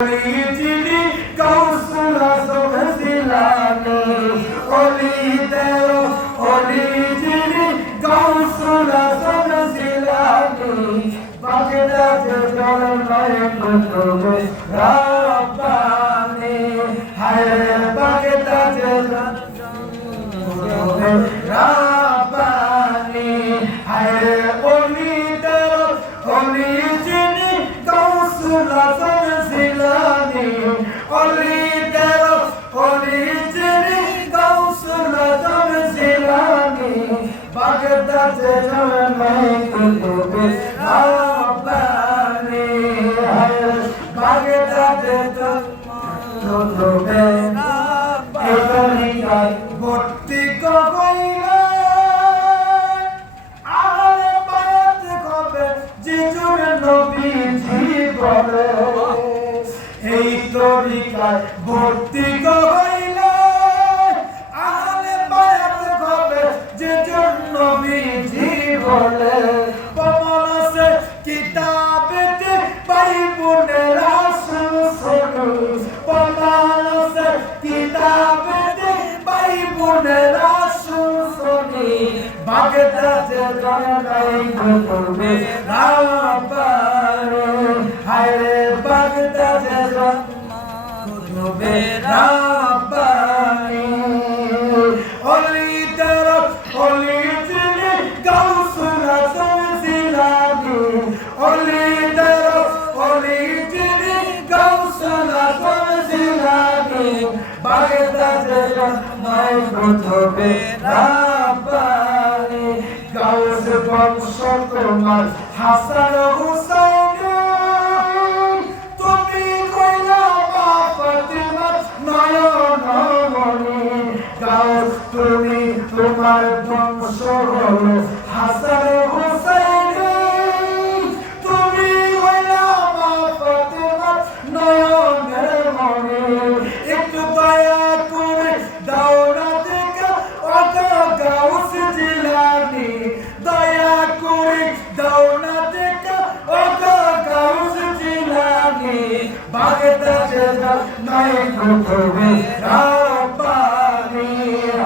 Origini Gausula Somesilani Olidero Origini Gausula Somesilani Bagda Jolai Kutubi Rabbani Hayre Bagda Jolai Rabbani Hayre Olidero Origini Gausula Somesilani Olidero Origini Gausula Somesilani Bagda Jolai Kutubi Rabbani Hayre Bagda Jolai Rabbani Bhakti Gogoila Aale Bayat Kobe Jijur Nobi Jibole Ei Torikaয় Bhakti Gogoila Aale Bayat Kobe Jijur Nobi Jibole Pamanase Kitabete Baibuner Asul Sonu Pamanase Kitabete Baibuner Asul Soni Bagda Jolai Kutubi Rabbani Hayre Bagda Jolai Kutubi Rabbani Olidero Origini Gausula Somesilani Olidero Origini Gausula Somesilani Bagda Jolai Kutubi Rabbani Gaus বংশ তোমার হাসান হুসাইন তুমি কইলা মা ফাতিমা নয়ন মনি Gauss তুমি তোমার বংশ হলো হাসান হুসাইন তুমি কইলা মা ফাতিমা নয়নের মনি একটু দয়া করে দাও না দেখা ওগো গাউস জিলানি দয়া করে দাও না দেখা ওগো গাউস জিলানি বাগদা জলই কুতুবি রাব্বানি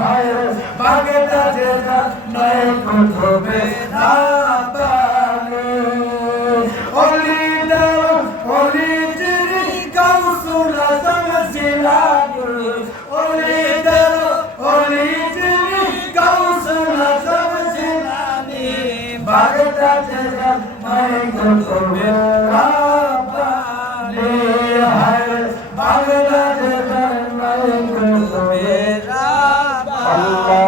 হায় বাগদা জলই কুতুবি Rabbani Olidero Origini Gausula Somesilani Olidero Origini Gausula Somesilani Bagda Jolai Kutubi Rabbani Hayre Bagda Jolai Kutubi Rabbani